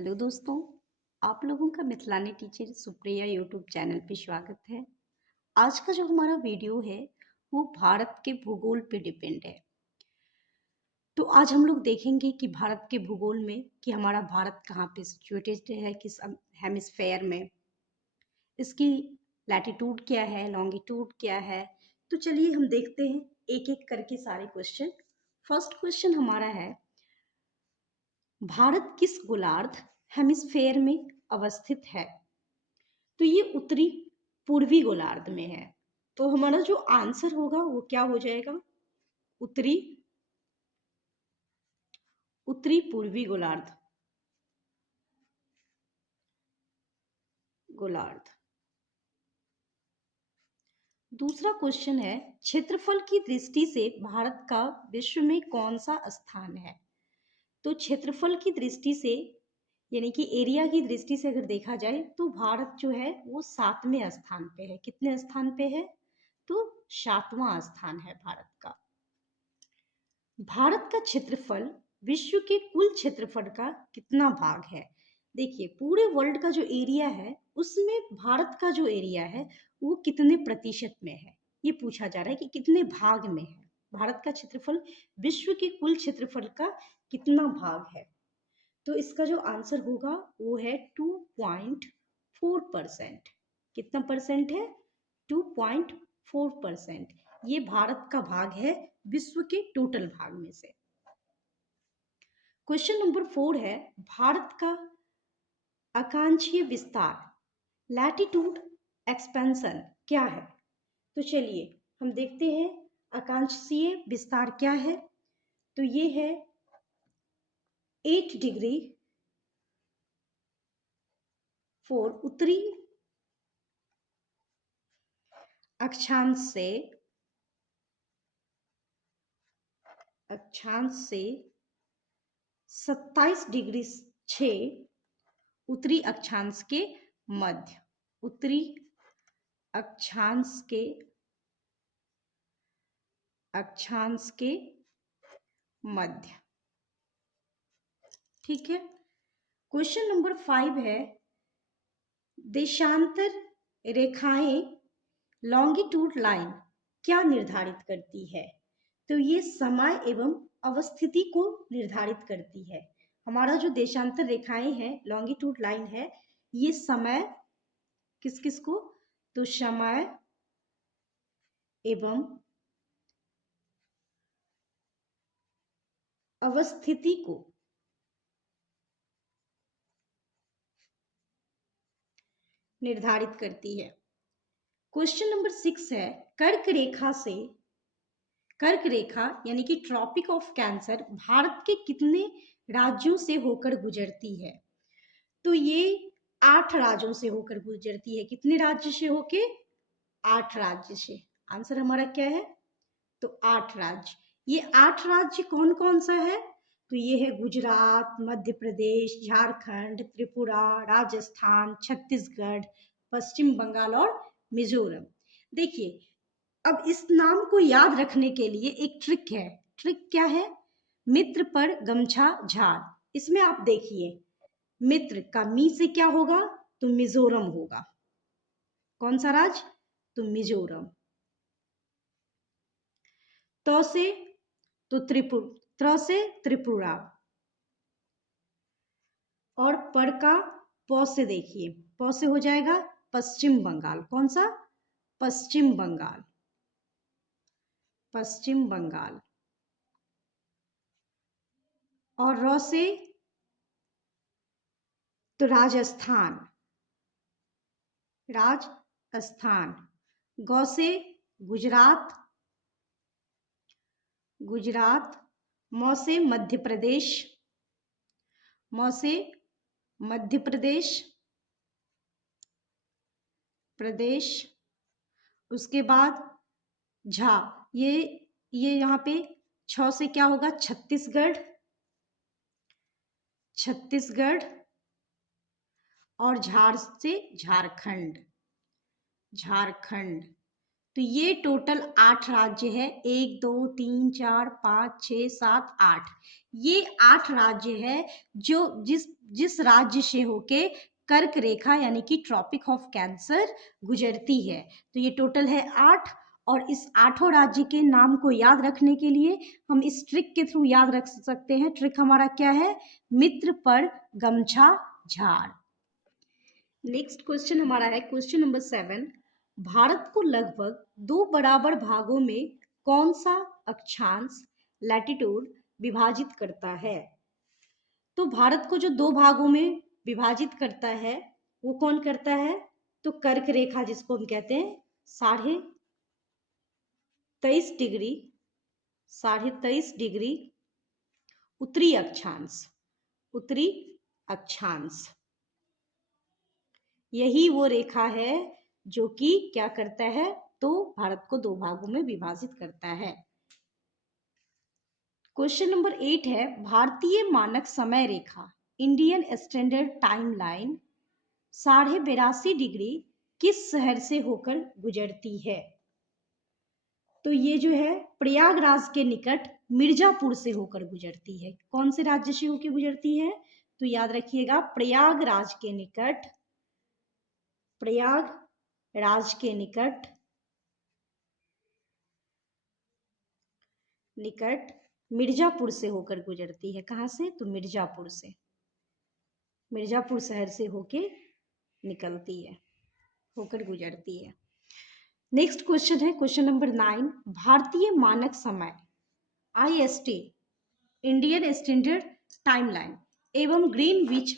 Hello दोस्तों, आप लोगों का मिथिलानी टीचर सुप्रिया यूट्यूब चैनल पे स्वागत है। आज का जो हमारा वीडियो है वो भारत के भूगोल पे डिपेंड है। तो आज हम लोग देखेंगे कि भारत के भूगोल में कि हमारा भारत कहाँ पे सिचुएटेड है, किस हेमिस्फेयर में, इसकी लैटिट्यूड क्या है, लॉन्गिट्यूड क्या है। तो चलिए हम देखते हैं एक एक करके सारे क्वेश्चन। फर्स्ट क्वेश्चन हमारा है, भारत किस गोलार्ध हेमिस्फेयर में अवस्थित है? तो ये उत्तरी पूर्वी गोलार्ध में है। तो हमारा जो आंसर होगा वो क्या हो जाएगा? उत्तरी उत्तरी पूर्वी गोलार्ध गोलार्ध। दूसरा क्वेश्चन है, क्षेत्रफल की दृष्टि से भारत का विश्व में कौन सा स्थान है? तो क्षेत्रफल की दृष्टि से यानी कि एरिया की दृष्टि से अगर देखा जाए तो भारत जो है वो 7वें स्थान पे है। कितने स्थान पे है? तो 7वां स्थान है भारत का। भारत का क्षेत्रफल विश्व के कुल क्षेत्रफल का कितना भाग है? देखिए, पूरे वर्ल्ड का जो एरिया है उसमें भारत का जो एरिया है वो कितने प्रतिशत में है, ये पूछा जा रहा है कि कितने भाग में है भारत का क्षेत्रफल विश्व के कुल क्षेत्रफल का कितना भाग है। तो इसका जो आंसर होगा वो है 2.4%। कितना परसेंट है? 2.4%। ये भारत का भाग है विश्व के टोटल भाग में से। क्वेश्चन नंबर 4 है, भारत का आकांक्षीय विस्तार लैटिट्यूड एक्सपेंशन क्या है? तो चलिए हम देखते हैं आकांक्षीय विस्तार क्या है। तो ये है 8 डिग्री फॉर उत्तरी अक्षांश से 27 डिग्री 6 उत्तरी अक्षांश के मध्य। उत्तरी अक्षांश के मध्य। ठीक है। क्वेश्चन नंबर 5 है, देशांतर रेखाएं लॉन्गिट्यूड लाइन क्या निर्धारित करती है? तो ये समय एवं अवस्थिति को निर्धारित करती है। हमारा जो देशांतर रेखाएं हैं लॉन्गिट्यूड लाइन है, ये समय किस किस को? तो समय एवं अवस्थिति को निर्धारित करती है। क्वेश्चन नंबर 6 है, कर्क रेखा यानी कि ट्रॉपिक ऑफ कैंसर भारत के कितने राज्यों से होकर गुजरती है? तो ये 8 राज्यों से होकर गुजरती है। कितने राज्य से होके? 8 राज्य से। आंसर हमारा क्या है? तो 8 राज्य। ये 8 राज्य कौन कौन सा है? तो ये है गुजरात, मध्य प्रदेश, झारखंड, त्रिपुरा, राजस्थान, छत्तीसगढ़, पश्चिम बंगाल और मिजोरम। देखिए, अब इस नाम को याद रखने के लिए एक ट्रिक है। ट्रिक क्या है? मित्र पर गमछा झाड़। इसमें आप देखिए, मित्र का मी से क्या होगा? तो मिजोरम होगा। कौन सा राज्य? तो मिजोरम। तो से तो त्र से त्रिपुरा, और पर का प से देखिए, प से हो जाएगा पश्चिम बंगाल। कौन सा? पश्चिम बंगाल। पश्चिम बंगाल। और र से तो राजस्थान। राजस्थान। गौ से गुजरात। गुजरात। मौ से मध्य प्रदेश। मौ से मध्य प्रदेश। प्रदेश। उसके बाद झा, ये यहाँ पे छ से क्या होगा? छत्तीसगढ़। छत्तीसगढ़। और झार से झारखंड। झारखंड। तो ये टोटल 8 राज्य है, 1 2 3 4 5 6 7 8। ये 8 राज्य है जो जिस राज्य से होके कर्क रेखा यानी कि ट्रॉपिक ऑफ कैंसर गुजरती है। तो ये टोटल है 8, और इस 8 राज्य के नाम को याद रखने के लिए हम इस ट्रिक के थ्रू याद रख सकते हैं। ट्रिक हमारा क्या है? मित्र पर गमछा झाड़। नेक्स्ट क्वेश्चन हमारा है क्वेश्चन नंबर 7। भारत को लगभग 2 बराबर भागों में कौन सा अक्षांश लैटिट्यूड विभाजित करता है? तो भारत को जो 2 भागों में विभाजित करता है वो कौन करता है? तो कर्क रेखा, जिसको हम कहते हैं 23.5 डिग्री, 23.5 डिग्री उत्तरी अक्षांश, उत्तरी अक्षांश। यही वो रेखा है जो कि क्या करता है? तो भारत को 2 भागों में विभाजित करता है। क्वेश्चन नंबर 8 है भारतीय मानक समय रेखा Indian standard time line 82.5 degree किस शहर से होकर गुजरती है? तो ये जो है प्रयागराज के निकट मिर्जापुर से होकर गुजरती है। कौन से राज्य से होकर गुजरती है? तो याद रखिएगा प्रयागराज के निकट, प्रयागराज के निकट मिर्जापुर से होकर गुजरती है। कहाँ से? तो मिर्जापुर से, मिर्जापुर शहर से होके निकलती है, होकर गुजरती है। नेक्स्ट क्वेश्चन है क्वेश्चन नंबर 9। भारतीय मानक समय IST Indian standard time line एवं ग्रीनविच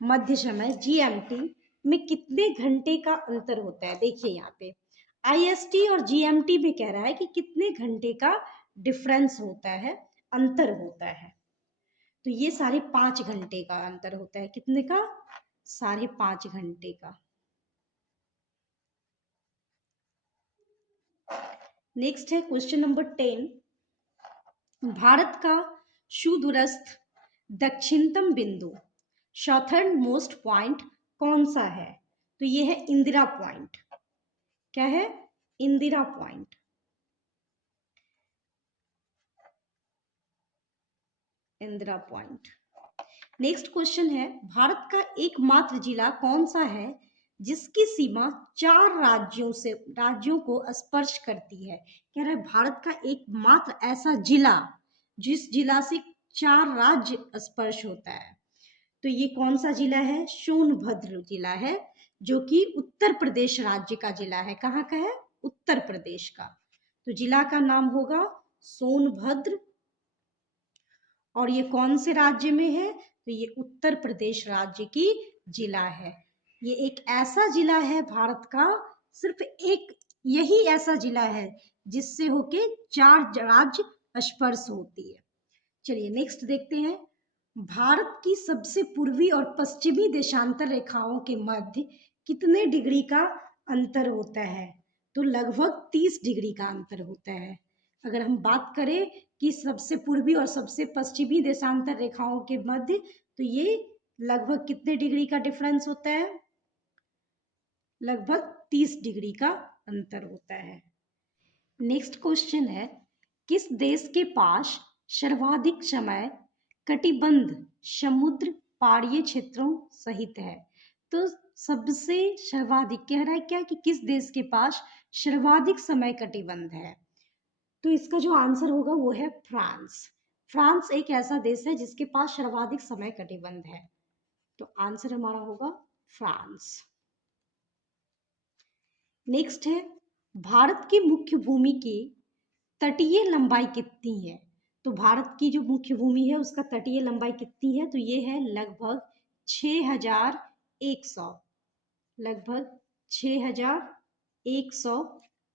मध्य समय GMT में कितने घंटे का अंतर होता है? देखिए यहाँ पे IST और GMT में कह रहा है कि कितने घंटे का डिफरेंस होता है, अंतर होता है। तो ये 5.5 घंटे का अंतर होता है। कितने का? 5.5 घंटे का। नेक्स्ट है क्वेश्चन नंबर 10। भारत का सुदूरस्थ दक्षिणतम बिंदु साउथर्न मोस्ट पॉइंट कौन सा है? तो ये है इंदिरा पॉइंट। क्या है? Indira point. Indira point. Next question है भारत का एकमात्र जिला कौन सा है जिसकी सीमा 4 राज्यों को स्पर्श करती है? कह रहा है भारत का एकमात्र ऐसा जिला जिस जिला से 4 राज्य स्पर्श होता है। तो ये कौन सा जिला है? सोनभद्र जिला है, जो कि उत्तर प्रदेश राज्य का जिला है। कहाँ का है? उत्तर प्रदेश का। तो जिला का नाम होगा सोनभद्र, और ये कौन से राज्य में है? तो ये उत्तर प्रदेश राज्य की जिला है। ये एक ऐसा जिला है भारत का, सिर्फ एक यही ऐसा जिला है जिससे होके 4 राज्य स्पर्श होती है। चलिए नेक्स्ट देखते हैं। भारत की सबसे पूर्वी और पश्चिमी देशांतर रेखाओं के मध्य कितने डिग्री का अंतर होता है? तो लगभग 30 डिग्री का अंतर होता है। अगर हम बात करें कि सबसे पूर्वी और सबसे पश्चिमी देशांतर रेखाओं के मध्य, तो ये लगभग कितने डिग्री का डिफरेंस होता है? लगभग 30 डिग्री का अंतर होता है। नेक्स्ट क्वेश्चन है किस देश के पास सर्वाधिक समय कटिबंध समुद्र पाड़ीय क्षेत्रों सहित है? तो सबसे सर्वाधिक कह रहा है क्या कि किस देश के पास सर्वाधिक समय कटिबंध है? तो इसका जो आंसर होगा वो है फ्रांस। फ्रांस एक ऐसा देश है जिसके पास सर्वाधिक समय कटिबंध है। तो आंसर हमारा होगा फ्रांस। नेक्स्ट है भारत की मुख्य भूमि की तटीय लंबाई कितनी है? तो भारत की जो मुख्य भूमि है उसका तटीय लंबाई कितनी है? तो ये है लगभग 6100, लगभग 6100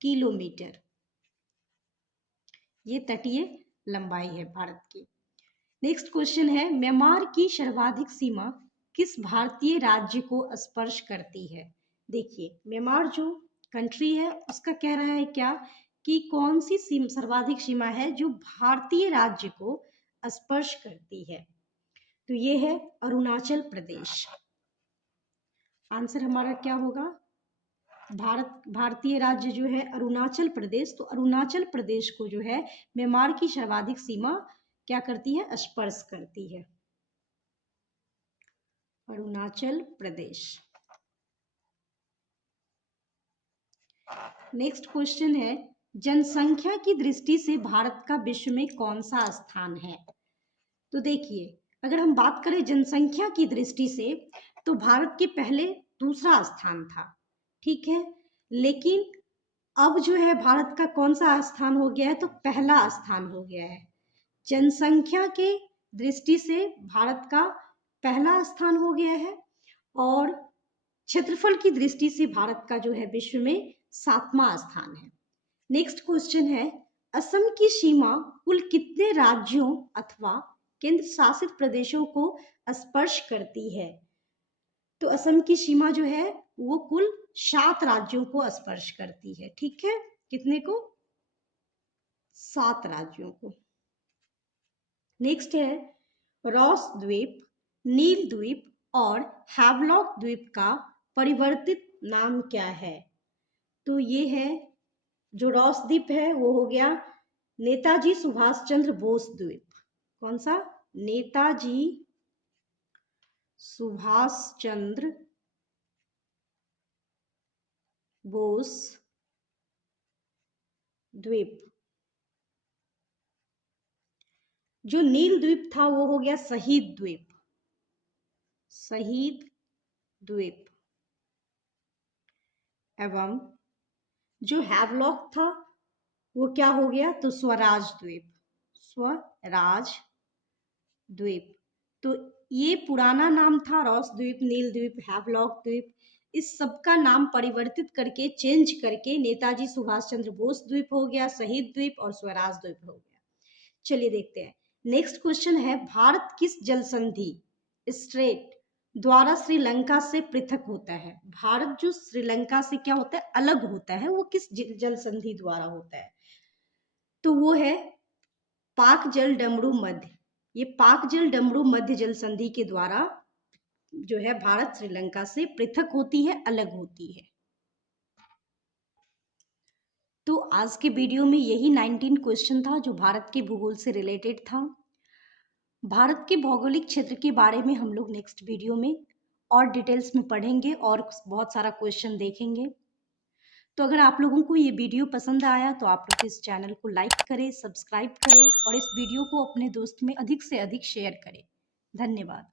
किलोमीटर। ये तटीय लंबाई है भारत की। नेक्स्ट क्वेश्चन है म्यांमार की सर्वाधिक सीमा किस भारतीय राज्य को स्पर्श करती है? देखिए म्यांमार जो कंट्री है उसका कह रहा है क्या कि कौन सी सर्वाधिक सीमा है जो भारतीय राज्य को स्पर्श करती है? तो ये है अरुणाचल प्रदेश। आंसर हमारा क्या होगा? भारतीय राज्य जो है अरुणाचल प्रदेश, तो अरुणाचल प्रदेश को जो है म्यांमार की सर्वाधिक सीमा क्या करती है, स्पर्श करती है। अरुणाचल प्रदेश। नेक्स्ट क्वेश्चन है, जनसंख्या की दृष्टि से भारत का विश्व में कौन सा स्थान है। तो देखिए, अगर हम बात करें जनसंख्या की दृष्टि से तो भारत के पहले दूसरा स्थान था, ठीक है, लेकिन अब जो है भारत का कौन सा स्थान हो गया है, तो पहला स्थान हो गया है। जनसंख्या के दृष्टि से भारत का पहला स्थान हो गया है और क्षेत्रफल की दृष्टि से भारत का जो है विश्व में 7वां स्थान है। नेक्स्ट क्वेश्चन है, असम की सीमा कुल कितने राज्यों अथवा केंद्र शासित प्रदेशों को स्पर्श करती है। तो असम की सीमा जो है वो कुल 7 राज्यों को स्पर्श करती है, ठीक है, कितने को, 7 राज्यों को। नेक्स्ट है, रॉस द्वीप, नील द्वीप और हैवलॉक द्वीप का परिवर्तित नाम क्या है। तो ये है जो रॉस द्वीप है वो हो गया नेताजी सुभाष चंद्र बोस द्वीप। कौन सा, नेताजी सुभाष चंद्र बोस द्वीप। जो नील द्वीप था वो हो गया शहीद द्वीप, शहीद द्वीप। एवं जो हैवलॉक था वो क्या हो गया, तो स्वराज द्वीप, स्वराज द्वीप। तो ये पुराना नाम था रॉस द्वीप, नील द्वीप, हैवलॉक द्वीप। इस सब का नाम परिवर्तित करके, चेंज करके नेताजी सुभाष चंद्र बोस द्वीप हो गया, शहीद द्वीप और स्वराज द्वीप हो गया। चलिए देखते हैं। नेक्स्ट क्वेश्चन है, भारत किस जल संधि, स्ट्रेट द्वारा श्रीलंका से पृथक होता है। भारत जो श्रीलंका से क्या होता है, अलग होता है, वो किस जल संधि द्वारा होता है। तो वो है पाक जल डमरू मध्य। ये पाक जल डमरू मध्य जल संधि के द्वारा जो है भारत श्रीलंका से पृथक होती है, अलग होती है। तो आज के वीडियो में यही 19 क्वेश्चन था जो भारत के भूगोल से रिलेटेड था। भारत के भौगोलिक क्षेत्र के बारे में हम लोग नेक्स्ट वीडियो में और डिटेल्स में पढ़ेंगे और बहुत सारा क्वेश्चन देखेंगे। तो अगर आप लोगों को ये वीडियो पसंद आया तो आप लोग इस चैनल को लाइक करें, सब्सक्राइब करें और इस वीडियो को अपने दोस्त में अधिक से अधिक शेयर करें। धन्यवाद।